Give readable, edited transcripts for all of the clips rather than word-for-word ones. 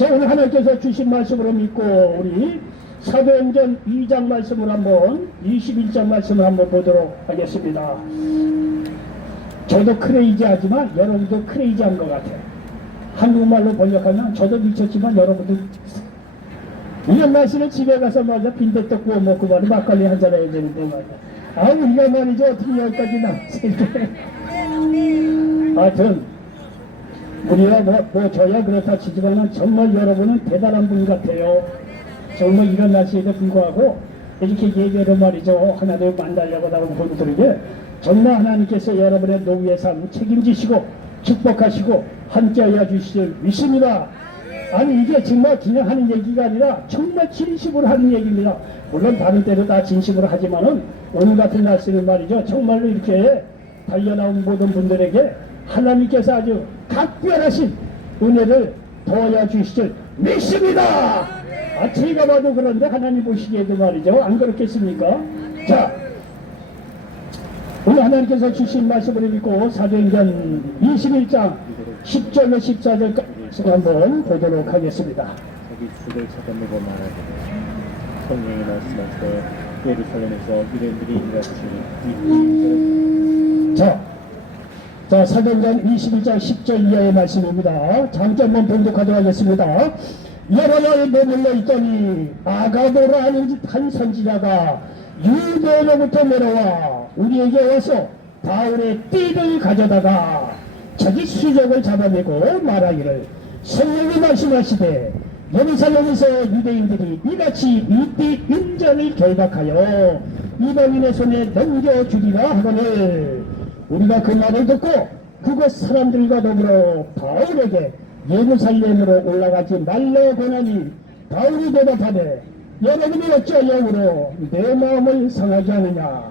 자, 오늘 하나님께서 주신 말씀으로 믿고 우리 사도행전 2장 말씀을 한번 21장 말씀을 한번 보도록 하겠습니다. 저도 크레이지하지만 여러분도 크레이지한 것 같아요. 한국말로 번역하면 저도 미쳤지만 여러분도 이런 날씨는 집에 가서 말이야 빈대떡 구워 먹고 말이야 막걸리 한잔 해야 되는데 말이야. 아 우리가 말이죠 어떻게 여기까지 나왔을까. 하여튼 우리가 뭐 저야 그렇다 치지만 정말 여러분은 대단한 분 같아요. 정말 이런 날씨에도 불구하고 이렇게 예배로 말이죠 하나님을 만나려고 나온 분들에게 정말 하나님께서 여러분의 노후의 삶 책임지시고 축복하시고 함께하여 주시길 믿습니다. 아니 이게 정말 그냥 하는 얘기가 아니라 정말 진심으로 하는 얘기입니다. 물론 다른 때도 다 진심으로 하지만은 오늘 같은 날씨는 말이죠 정말로 이렇게 달려나온 모든 분들에게 하나님께서 아주 각별하신 은혜를 더하여 주시길 믿습니다. 아 제가 봐도 그런데 하나님 보시기에도 말이죠 안 그렇겠습니까? 자 오늘 하나님께서 주신 말씀을 믿고 사도행전 21장 10절로 14절까지 한번 보도록 하겠습니다. 자기 주를 찾아내고 말하되 성령의 말씀하시되 예루살렘에서 유대인들이 일하시니 자 사도행전 21장 10절 이하의 말씀입니다. 잠깐만 봉독하도록 하겠습니다. 여러 머물러 있더니 아가도라 하는 한 선지자가 유대로부터 내려와 우리에게 와서 바울의 띠를 가져다가 자기 수족을 잡아내고 말하기를 성령이 말씀하시되 예루살렘에서 유대인들이 이같이 이 띠 인전을 결박하여 이방인의 손에 넘겨주리라 하거늘 우리가 그 말을 듣고 그곳 사람들과 더불어 바울에게 예루살렘으로 올라가지 말라 권하니 바울이 대답하되 여러분이 어찌하여 내 마음을 상하게 하느냐.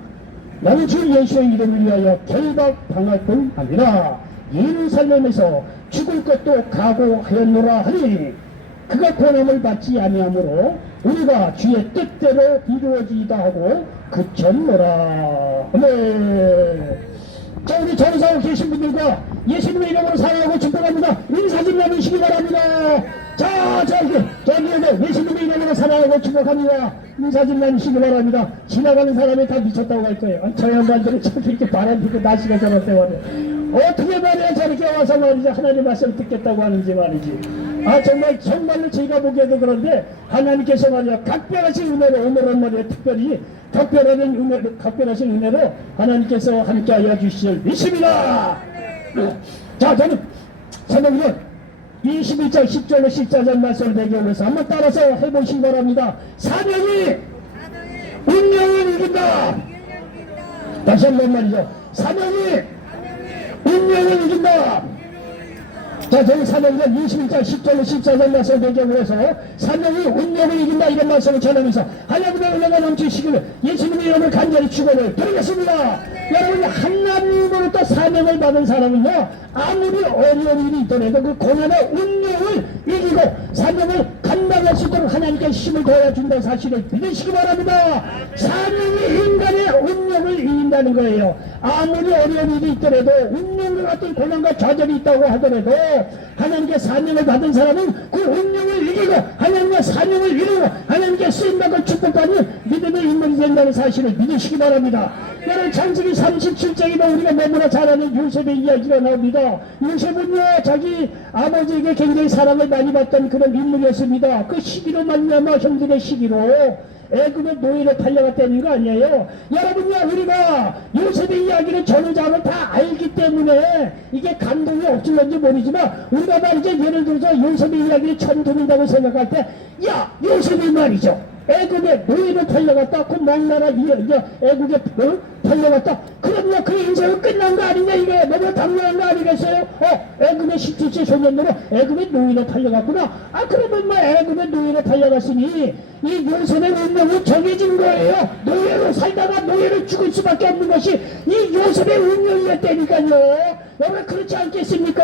나는 주 예수의 이름을 위하여 결박당할 뿐 아니라 예루살렘에서 죽을 것도 각오하였노라 하니 그가 고난을 받지 아니하므로 우리가 주의 뜻대로 이루어지이다 하고 그쳤노라. 아멘. 자 우리 전사하고 계신 분들과 예수님의 이름으로 사랑하고 축복합니다. 인사 좀 나누시기 바랍니다. 자 저기 예수님의 이름으로 사랑하고 축복합니다. 인사 좀 나누시기 바랍니다. 지나가는 사람이 다 미쳤다고 할 거예요. 저 양반들은 저렇게 이렇게 바람 피고 날씨가 저렇대 말이야. 어떻게 말이야 저렇게 와서 말이지 하나님 말씀 듣겠다고 하는지 말이지. 아 정말로 제가 보기에도 그런데 하나님께서 말이야 각별하신 은혜로 오늘은 말이야 특별히 각별하신 은혜로 하나님께서 함께하여 주시길 믿습니다. 자 저는 사도행전 21장 10절로 14절 말씀을 배경으로서 한번 따라서 해보시기 바랍니다. 사명이 운명을 이긴다. 다시 한번 말이죠. 사명이 운명을 이긴다. 자, 저는 사도행전 21장 10절로 14절 말씀을 배경으로 해서 사명이 운명을 이긴다 이런 말씀을 전하면서 하나님의 은혜가 넘치시기를 예수님의 이름을 간절히 축원을 드리겠습니다. 여러분이 하나님으로부터 사명을 받은 사람은요 아무리 어려운 일이 있더라도 그 고난의 운명을 이기고 사명을 감당할 수 있도록 하나님께 힘을 더해준다는 사실을 믿으시기 바랍니다. 사명이 인간의 운명을 이긴다는 거예요. 아무리 어려운 일이 있더라도 운명과 같은 고난과 좌절이 있다고 하더라도 하나님께 사명을 받은 사람은 그 운명을 이기고 하나님의 사명을 이루고 하나님께 쓰임받고 축복받는 믿음의 인물이 된다는 사실을 믿으시기 바랍니다. 여러분 창세기 37장에도 우리가 너무나 잘 아는 요셉의 이야기가 나옵니다. 요셉은요 자기 아버지에게 굉장히 사랑을 많이 받던 그런 인물이었습니다. 그 시기로 만나며 형들의 시기로 애굽의 노예로 팔려갔다는 거 아니에요. 여러분요 우리가 요셉의 이야기를 전후자를 다 알기 때문에 이게 감동이 없을런지 모르지만 우리가 말이죠 예를 들어서 요셉의 이야기를 처음 듣는다고 생각할 때 야 요셉이 말이죠 애굽의 노예로 팔려갔다 그 망나라 애굽에 팔려갔다 그러면 그 인생은 끝난 거 아니냐 이게 너무 당연한 거 아니겠어요? 애굽의 17세 소년으로 애굽의 노예로 팔려갔구나. 아 그러면 뭐 애굽의 노예로 팔려갔으니 이 요셉의 운명은 정해진 거예요. 노예로 살다가 노예로 죽을 수밖에 없는 것이 이 요셉의 운명이었다니까요. 여러분 그렇지 않겠습니까?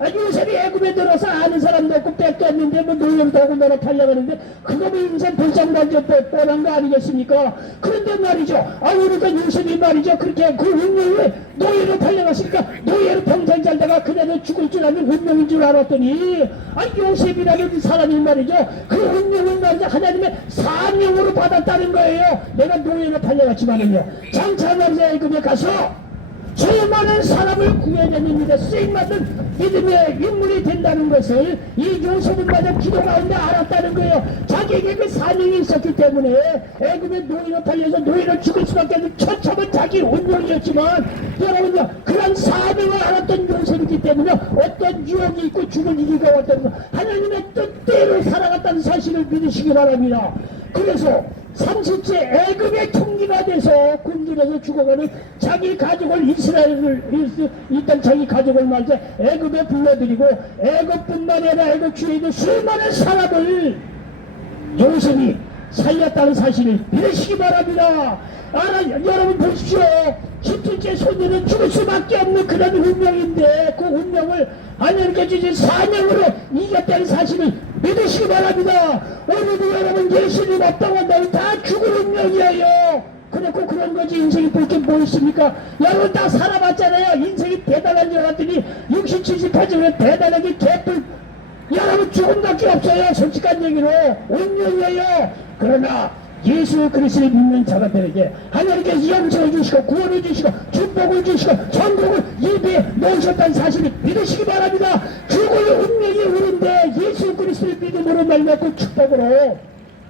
요셉이 애굽에 들어서 아는 사람도 없고 빽도 없는데 뭐 노예도 하고 너로 팔려가는데 그거 뭐 인생 불장난저 뻔한 거 아니겠습니까? 그런데 말이죠. 우리가 요셉이 말이죠. 그렇게 그 운명을 노예로 팔려갔으니까 노예로 평생 살다가 그대로 죽을 줄 아는 운명인 줄 알았더니 요셉이라는 사람이 말이죠. 그 운명을 말이죠. 하나님의 사명으로 받았다는 거예요. 내가 노예로 팔려갔지만은요. 장차 남자 애굽에 가서 수많은 사람을 구해내는 일에 쓰임받은 믿음의 인물이 된다는 것을 이 요셉은 마저 기도 가운데 알았다는 거예요. 자기에게 그 사명이 있었기 때문에 애굽의 노예로 팔려서 노예로 죽을 수밖에 없는 처참한 자기 운명이었지만 여러분요 그런 사명을 알았던 요셉이기 때문에 어떤 유혹이 있고 죽을 위기가 왔다는 하나님의 뜻대로 살아갔다는 사실을 믿으시기 바랍니다. 그래서 30세 애굽의 총리가 돼서 굶주려서 죽어가는 자기 가족을 이스라엘을 일단 자기 가족을 말이죠 애굽에 불러들이고 애굽뿐만 아니라 애굽 주에 있는 수많은 사람을 요셉이 살렸다는 사실을 믿으시기 바랍니다. 여러분 보십시오. 10분째 소년은 죽을 수밖에 없는 그런 운명인데 그 운명을 하나님께 주신 사명으로 이겼다는 사실을 믿으시기 바랍니다. 오늘도 여러분 예수님 없다고 한다면 다 죽을 운명이에요. 그렇고 그런 거지. 인생이 볼 게 뭐 있습니까? 여러분 다 살아봤잖아요. 인생이 대단한 줄 알았더니 60, 70, 80년 대단하게 개뿔 여러분 죽음밖에 없어요. 솔직한 얘기로 운명이에요. 그러나 예수 그리스도를 믿는 자들에게 하나님께서 영생을 주시고 구원을 주시고 축복을 주시고 천국을 예배에 놓으셨다는 사실을 믿으시기 바랍니다. 죽을 운명이 우리인데 예수 그리스도를 믿음으로 말미암고 축복으로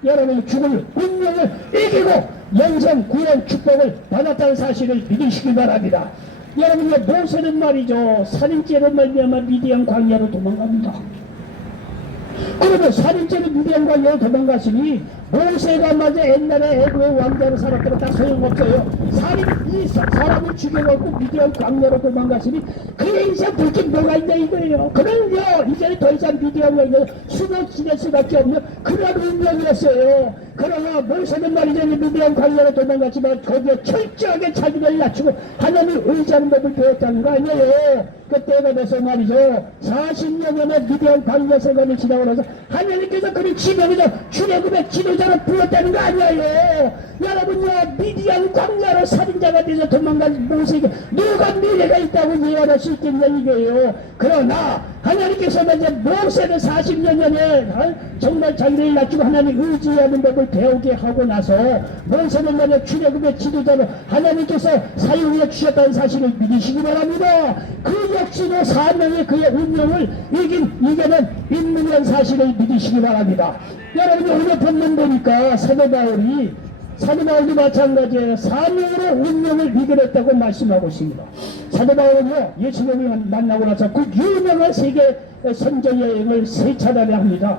여러분이 죽을 운명을 이기고 영생 구원 축복을 받았다는 사실을 믿으시기 바랍니다. 여러분의 모세는 말이죠. 살인죄로 말미암아 미디안 광야로 도망갑니다. 그러면 살인죄로 미디안 광야로 도망갔으니 모세가 맞아 옛날에 애굽의 왕자로 살았더라 다 소용없어요. 사람을 죽여갖고 미디안 광야로 도망갔으니 그의 인생 볼 게 뭐가 있냐 이거예요. 그럼요 이제는 더 이상 미디안 광야로 숨어 지낼 수밖에 없는 그런 운명이었어요. 그러나 모세는 말이죠 미디안 광야로 도망갔지만 거기에 철저하게 자기를 낮추고 하나님을 의지하는 법을 배웠다는 거 아니에요. 그때가 돼서 말이죠 40년의 미디안 광야 생활을 지나고 나서 하나님께서 그를 지명해서 출애굽의 지도자로 불렀다는 거 아니에요. 여러분요 미디안 광야로 살인자가 돼서 도망간 모세에게 누가 미래가 있다고 예언할 수 있겠냐 이거예요. 그러나 하나님께서 이제 모세는 40년 전에 정말 자기를 낮추고 하나님 의지하는 법을 배우게 하고 나서 모세는 만약 출애굽의 지도자로 하나님께서 사용해 주셨다는 사실을 믿으시기 바랍니다. 그 역시도 사명의 그의 운명을 이겨낸 인물이라는 사실을 믿으시기 바랍니다. 여러분이 오늘 본문 보니까 사도 바울도 마찬가지예요. 사명으로 운명을 이겨냈다고 말씀하고 있습니다. 사도 바울은요 예수님을 만나고 나서 그 유명한 세계 선전 여행을 3차례나 합니다.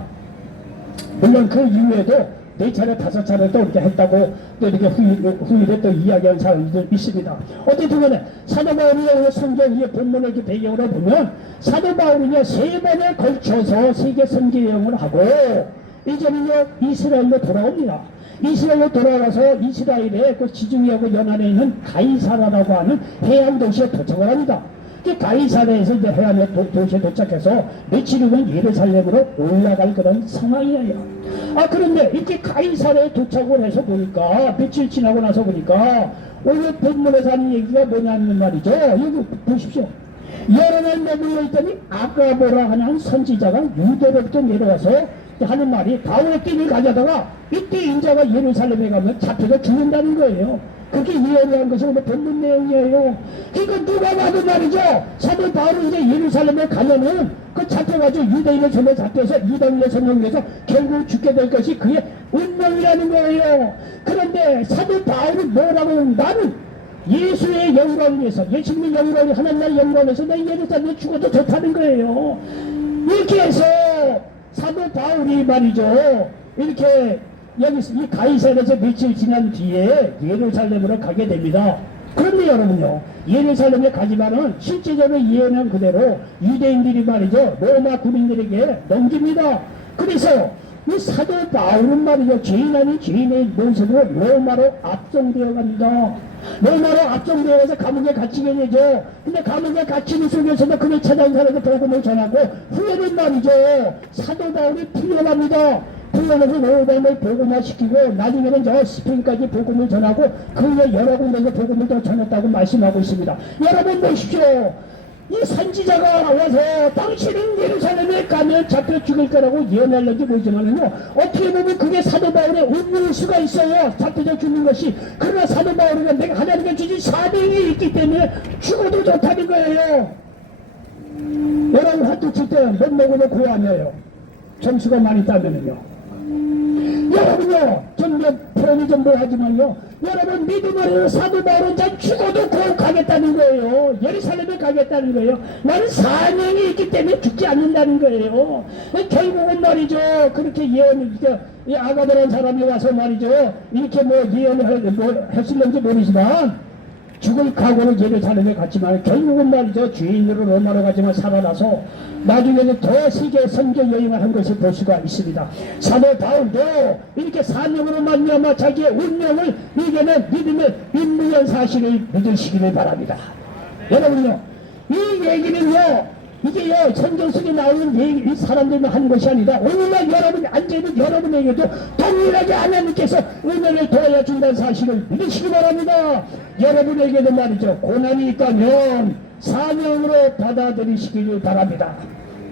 물론 그 이후에도 4차례 5차례 또 이렇게 했다고 또 이렇게 후일에 또 이야기한 사람들 있습니다. 어쨌든 간에 사도 바울이 오늘 성경 위에 본문을 이렇게 배경으로 보면 사도 바울은요 3번에 걸쳐서 세계 선전 여행을 하고 이제는요 이스라엘로 돌아옵니다. 이스라엘로 돌아와서 이스라엘의 그 지중해하고 연안에 있는 가이사라라고 하는 해안 도시에 도착을 합니다. 그 가이사라에서 이제 해안 도시에 도착해서 며칠 후면 예루살렘으로 올라갈 그런 상황이에요. 그런데 이렇게 가이사라에 도착을 해서 보니까 며칠 지나고 나서 보니까 오늘 본문에서 하는 얘기가 뭐냐는 말이죠. 여기 보십시오. 여러 날 머물러 있더니 아가보라 하는 선지자가 유대로부터 내려와서 하는 말이 바울의 띠를 가져다가 이때 인자가 예루살렘에 가면 잡혀서 죽는다는 거예요. 그렇게 이해한 것이 오늘 본문 내용이에요. 그러니까 누가 봐도 말이죠. 사도 바울이 이제 예루살렘에 가면은 그 잡혀가지고 유대인의 손에 잡혀서 이방인의 성령에서 결국 죽게 될 것이 그의 운명이라는 거예요. 그런데 사도 바울은 뭐라고 하면 나는 예수의 영광을 위해서 예수님의 영광을 하나님의 영광을 위해서 내 예루살렘에 죽어도 좋다는 거예요. 이렇게 해서 사도 바울이 말이죠 이렇게 여기서 이 가이사라에서 며칠 지난 뒤에 예루살렘으로 가게 됩니다. 그런데 여러분요 예루살렘에 가지만은 실제적으로 예언한 그대로 유대인들이 말이죠 로마 군인들에게 넘깁니다. 그래서 이 사도 바울은 말이죠 죄인 아닌 죄인의 모습으로 로마로 압송되어 갑니다. 로마로 압송되어서 감옥에 갇히게 되죠. 근데 감옥에 갇히는 속에서도 그를 찾아온 사람에게 복음을 전하고 후에는 말이죠. 사도 바울이 풀려납니다. 풀려나서 로마를 복음화시키고 나중에는 저 스페인까지 복음을 전하고 그 후에 여러 군데서 복음을 더 전했다고 말씀하고 있습니다. 여러분 보십시오. 이 선지자가 와서 당신은 예루살렘에 가면 잡혀 죽을 거라고 예언하는지 모르지만요, 어떻게 보면 그게 사도 바울의 운명일 수가 있어요. 잡혀져 죽는 것이. 그러나 사도 바울은 내가 하나님께 주신 사명이 있기 때문에 죽어도 좋다는 거예요. 여러분 화투 칠 때 못 먹으면 고하며요. 점수가 많이 따면은요. 여러분요, 좀 표현이 좀 뭐하지만요, 여러분 믿음으로 사도 바울은 자 죽어도 곧 가겠다는 거예요. 예루살렘에 가겠다는 거예요. 나는 사명이 있기 때문에 죽지 않는다는 거예요. 결국은 말이죠, 그렇게 이 아가더라는 사람이 와서 말이죠, 이렇게 뭐 예언을 했을는지 모르지만 죽을 각오로 예루살렘에 갔지만 결국은 말이죠, 주인으로 로마로 가지만 살아나서 나중에는 더 세계 선교 여행을 한 것을 볼 수가 있습니다. 사도 바울도 이렇게 사명으로 말미암아 자기의 운명을 이겨낸 믿음의 인무한 사실을 믿으시기를 바랍니다. 여러분요, 이 얘기는요, 이게요, 성경 속에 나오는 얘기, 이 사람들만 하는 것이 아니라 오늘날 여러분이 앉아있는 여러분에게도 동일하게 하나님께서 은혜를 더하여 준다는 사실을 믿으시기 바랍니다. 여러분에게도 말이죠, 고난이 있다면 사명으로 받아들이시기를 바랍니다.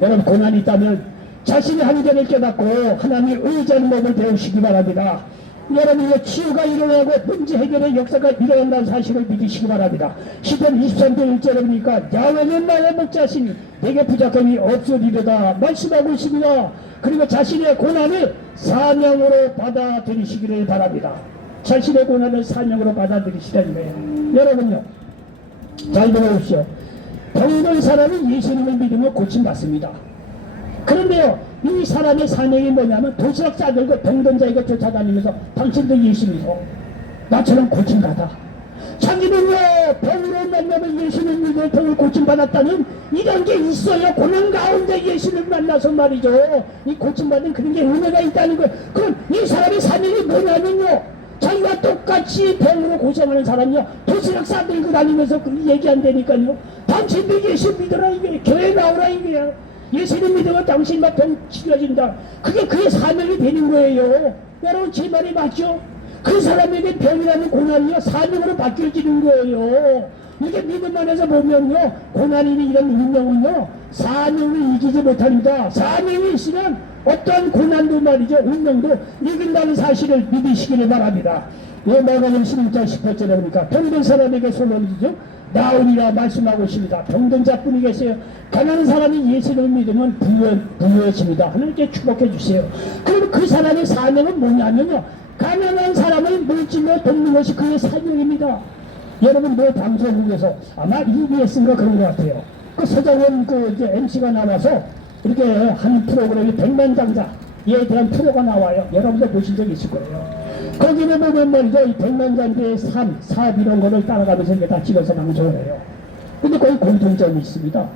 여러분, 고난이 있다면 자신의 한계를 깨닫고 하나님의 의지하는 법을 배우시기 바랍니다. 여러분의 치유가 일어나고 문제 해결의 역사가 일어난다는 사실을 믿으시기 바랍니다. 시편 23편 1절에 보니까 야훼는 나의 목자시니 내게 부족함이 없으리로다 말씀하고 있습니다. 그리고 자신의 고난을 사명으로 받아들이시기를 바랍니다. 자신의 고난을 사명으로 받아들이시라는 거예요. 여러분요, 잘 들어보십시오. 병든 사람이 예수님을 믿으면 고침받습니다. 그런데요, 이 사람의 사명이 뭐냐면 도시락 싸들고 병든 자에게 쫓아다니면서 당신도 예수 믿어, 나처럼 고침받아. 자기는요, 병으로 만나면 예수님 믿어 병을 고침받았다는 이런 게 있어요. 고난 가운데 예수를 만나서 말이죠, 이 고침받은 그런 게 은혜가 있다는 거예요. 그럼 이 사람의 사명이 뭐냐면요, 자기가 똑같이 병으로 고생하는 사람이요, 도시락 싸들고 다니면서 그 얘기한다니까요. 당신도 예수 믿어라, 이게 교회 나오라, 이게 예수님 믿으면 당신 막 병 치료진다. 그게 그의 사명이 되는 거예요. 여러분, 제 말이 맞죠? 그 사람에게 병이라는 고난이요, 사명으로 바뀌어지는 거예요. 이게 믿음 안에서 보면요, 고난이니 이런 운명은요, 사명을 이기지 못합니다. 사명이 있으면 어떤 고난도 말이죠, 운명도 이긴다는 사실을 믿으시기를 바랍니다. 마가복음 16장 18절에 보니까 병든 사람에게 소망이죠, 나오니라 말씀하고 있습니다. 병든 자뿐이 계세요. 가난한 사람이 예수를 믿으면 부유해집니다. 하나님께 축복해 주세요. 그럼 그 사람의 사명은 뭐냐면요, 가난한 사람을 물질로 돕는 것이 그의 사명입니다. 여러분, 뭐 방송국에서 아마 EBS인가 그런 것 같아요. 그 서장원 이제 MC가 나와서 이렇게 하는 프로그램이 백만장자에 대한 프로가 나와요. 여러분들 보신 적 있을 거예요. 거기를 보면 말이죠, 이 백만장자의 삶, 사업 이런 거를 따라가면서 이게 다 찍어서 방송을 해요. 근데 거기 공통점이 있습니다.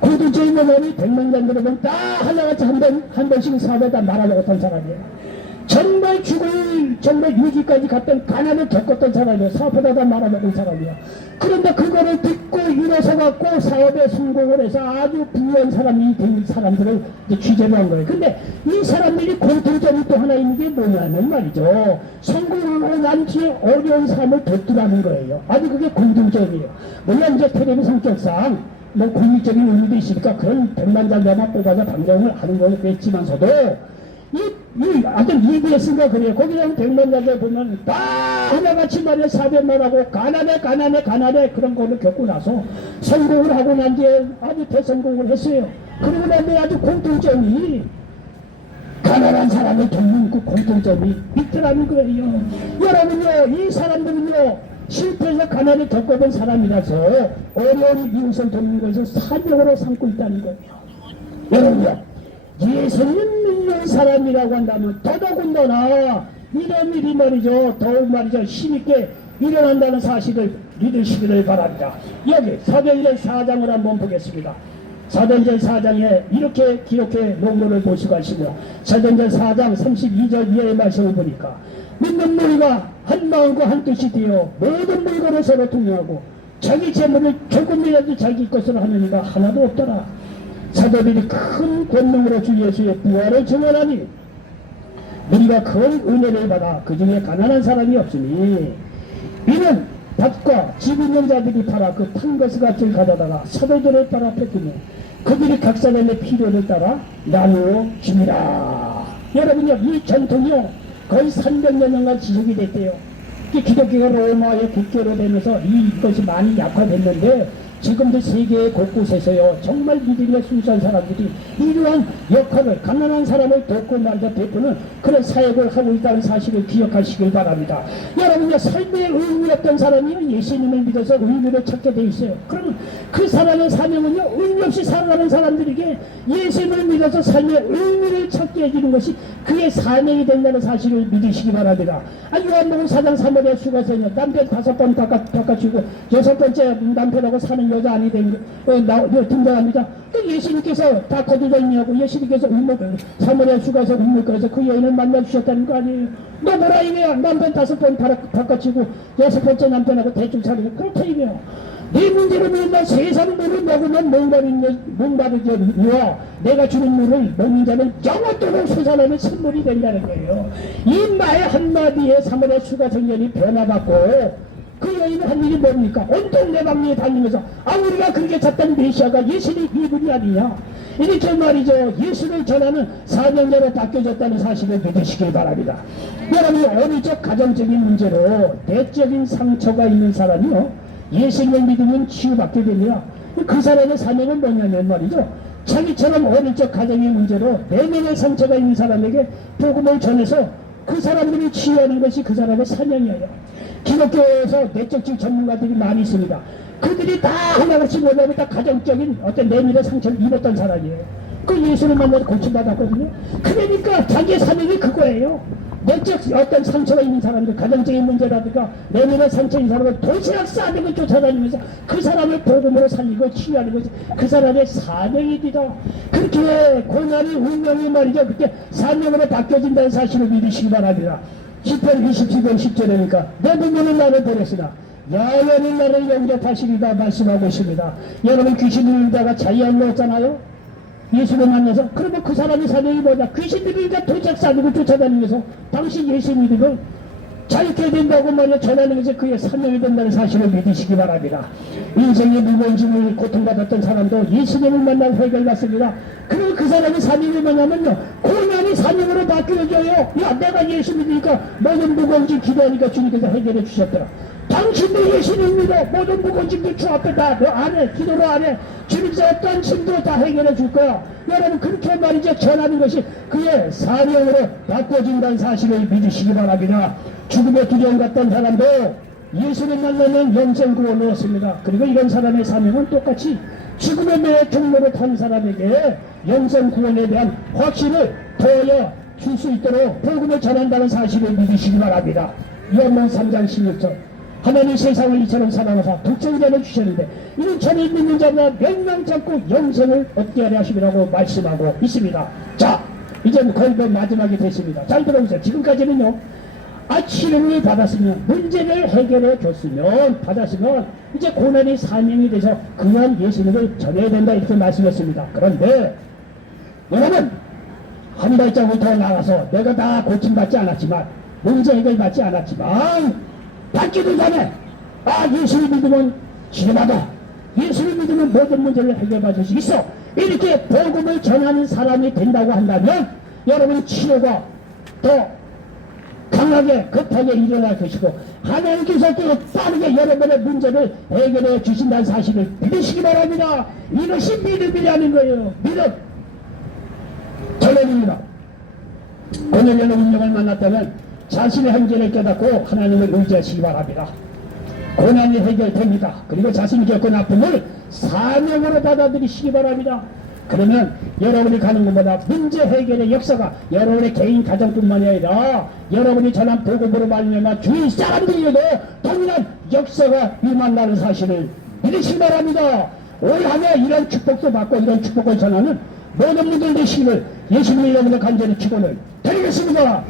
공통점이 뭐냐면 백만장자를 보면 다 하나같이 한 번씩 사업에 다 말아먹었던 사람이에요. 정말 유지까지 갔던 가난을 겪었던 사람이에요. 사업하다 다 말아먹은 사람이에요. 그런데 그거를 듣고 일어서 갖고 사업에 성공을 해서 아주 부유한 사람이 된 사람들을 이제 취재를 한 거예요. 근데 이 사람들이 공통점이 또 하나 있는 게 뭐냐면 말이죠, 성공하고 난 뒤에 어려운 삶을 겪더라는 거예요. 아주 그게 공통점이에요. 물론 이제 텔레비 성격상 뭐 공익적인 의미도 있으니까 그런 백만장자만 뽑아서 방송을 하는 거겠지만서도 아주 EBS인가 그래요. 거기서 백만장자 보면 다 하나같이 말이야 사변만 하고 가난해 그런 거를 겪고 나서 성공을 하고 난 뒤에 아주 대성공을 했어요. 그러고 난 뒤에 아주 공통점이 가난한 사람을 돕는 그 공통점이 있더라는 거예요. 여러분요, 이 사람들은요, 실패해서 가난을 겪어본 사람이라서 어려운 이웃을 돕는 것을 사명으로 삼고 있다는 거예요. 여러분요, 예수님 믿는 사람이라고 한다면 더더군다나 이런 일이 말이죠, 더욱 말이죠, 힘있게 일어난다는 사실을 믿으시기를 바랍니다. 여기 사도행전 4장을 한번 보겠습니다. 사도행전 4장에 이렇게 기록해 놓은 것을 볼 수가 있습니다. 사도행전 4장 32절 이하의 말씀을 보니까 믿는 무리가 한 마음과 한 뜻이 되어 모든 물건을 서로 통용하고 자기 재물을 조금이라도 자기 것으로 하는 이가 하나도 없더라. 사도들이 큰 권능으로 주 예수의 부활을 증언하니 우리가 큰 은혜를 받아 그 중에 가난한 사람이 없으니 이는 밭과 집 있는 자들이 팔아 그 탄 것을 값을 가져다가 사도들을 따라 뺏기며 그들이 각 사람의 필요를 따라 나누어 줍니다. 여러분요, 이 전통이요 거의 300여 년간 지속이 됐대요. 기독교가 로마의 국교로 되면서 이것이 많이 약화됐는데 지금도 세계 곳곳에서요 정말 믿음의 순수한 사람들이 이러한 역할을 가난한 사람을 돕고 말자 베푸는 그런 사역을 하고 있다는 사실을 기억하시길 바랍니다. 여러분의 삶에 의미였던 사람이 예수님을 믿어서 의미를 찾게 돼 있어요. 그러면 그 사람의 사명은요 의미 없이 살아가는 사람들에게 예수님을 믿어서 삶의 의미를 찾게 해주는 것이 그의 사명이 된다는 사실을 믿으시기 바랍니다. 요한복음 4장 3절에 수가서는요 남편 5번 바꿔주고 6번째 남편하고 사는 여자 아니 된 등장합니다. 또 예수님께서 다 거두다니냐고 예수님께서 사마리아 수가서 울먹거려서 그 여인을 만나주셨다는 거 아니에요. 너 뭐라 이거야. 남편 5번 바꿔치고 6번째 남편하고 대충 살고 그렇다 이거야. 네 문제로 맨날 세상 물을 먹으면 목마르니와 내가 주는 물을 먹는 자는 영원토록 솟아나는 선물이 된다는 거예요. 이 말 한마디에 사마리아 수가 성전이 변화받고 그 여인은 한 일이 뭡니까? 온통 내방리에 다니면서 우리가 그렇게 찾던 메시아가 예수님 이분이 아니냐 이렇게 말이죠. 예수를 전하는 사명자로 바뀌어졌다는 사실을 믿으시길 바랍니다. 여러분 어느적 가정적인 문제로 내적인 상처가 있는 사람이요 예수님을 믿으면 치유받게 됩니다. 그 사람의 사명은 뭐냐면 말이죠. 자기처럼 어느적 가정의 문제로 내면의 상처가 있는 사람에게 복음을 전해서 그 사람들이 치유하는 것이 그 사람의 사명이에요. 기독교에서 내적질 전문가들이 많이 있습니다. 그들이 다 하나같이 뭐냐면 다 가정적인 어떤 내면의 상처를 입었던 사람이에요. 그 예수를 만나서 고침받았거든요. 그러니까 자기의 사명이 그거예요. 내적 어떤 상처가 있는 사람들, 가정적인 문제라든가 내면의 상처 있는 사람을 도시락 싸대고 쫓아다니면서 그 사람을 복음으로 살리고 치유하는 것이 그 사람의 사명이다. 그렇게 고난이 운명이 말이죠. 그렇게 사명으로 바뀌어진다는 사실을 믿으시기 바랍니다. 10편 27편 10절이니까 내 부모는 나를 보냈으나 야외는 나를 영접하시리다 말씀하고 있습니다. 여러분 귀신을 들다가 자유 안 넣었잖아요. 예수를 만나서 그러면 그 사람의 사명이 뭐냐. 귀신들이 이제 도적 싸들고 쫓아다니면서 당신 예수 믿음을 자유케 된다고 말이야 전하는 것이 그의 사명이 된다는 사실을 믿으시기 바랍니다. 인생의 무거운 짐을 고통받았던 사람도 예수님을 만나서 해결받습니다. 그리고 그 사람의 사명이 뭐냐면요 고난이 사명으로 바뀌어져요. 야 내가 예수 믿으니까 모든 무거운 짐 기도하니까 주님께서 해결해 주셨더라. 당신도 예수님 믿어 모든 무거운 짐도 주 앞에 다 너 안해 기도로 안해 주님께서 어떤 짐도 다 해결해 줄 거야. 여러분 그렇게 말이죠 전하는 것이 그의 사명으로 바꿔진다는 사실을 믿으시기 바랍니다. 죽음의 두려움 같던 사람도 예수를 만나면 영생 구원을 얻습니다. 그리고 이런 사람의 사명은 똑같이 죽음의 매의 경로를 탄 사람에게 영생 구원에 대한 확신을 더하여 줄 수 있도록 복음을 전한다는 사실을 믿으시기 바랍니다. 요한복음 3장 16절 하나님 세상을 이처럼 사랑하사 독생자를 주셨는데 이는 전에 믿는 자마다 멸망치 않고 영생을 얻게 하려 하심이라고 말씀하고 있습니다. 자 이제 거의 마지막이 됐습니다. 잘 들어보세요. 지금까지는요 치료를 받았으면 문제를 해결해 줬으면 받았으면 이제 고난이 사명이 돼서 그냥 예수님을 전해야 된다 이렇게 말씀했습니다. 그런데 여러분 한 발자국 더 나가서 내가 다 고침받지 않았지만 문제 해결받지 않았지만 받기도 전에 예수를 믿으면 치료받아 예수를 믿으면 모든 문제를 해결받을 수 있어 이렇게 복음을 전하는 사람이 된다고 한다면 여러분 치료가 더 강하게 급하게 일어날 것이고 하나님께서 또 빠르게 여러분의 문제를 해결해 주신다는 사실을 믿으시기 바랍니다. 이것이 믿음이라는 거예요. 믿음 전례입니다. 오늘 여러분 운명을 만났다면 자신의 한계를 깨닫고 하나님을 의지하시기 바랍니다. 고난이 해결됩니다. 그리고 자신이 겪은 아픔을 사명으로 받아들이시기 바랍니다. 그러면 여러분이 가는 것보다 문제 해결의 역사가 여러분의 개인 가정뿐만이 아니라 여러분이 전한 복음으로 말미암아 주위 사람들에게도 동일한 역사가 임한다는 사실을 믿으시기 바랍니다. 올 한 해 이런 축복도 받고 이런 축복을 전하는 모든 분들 되시기를 예수님의 이름으로 간절히 축원을 드리겠습니다.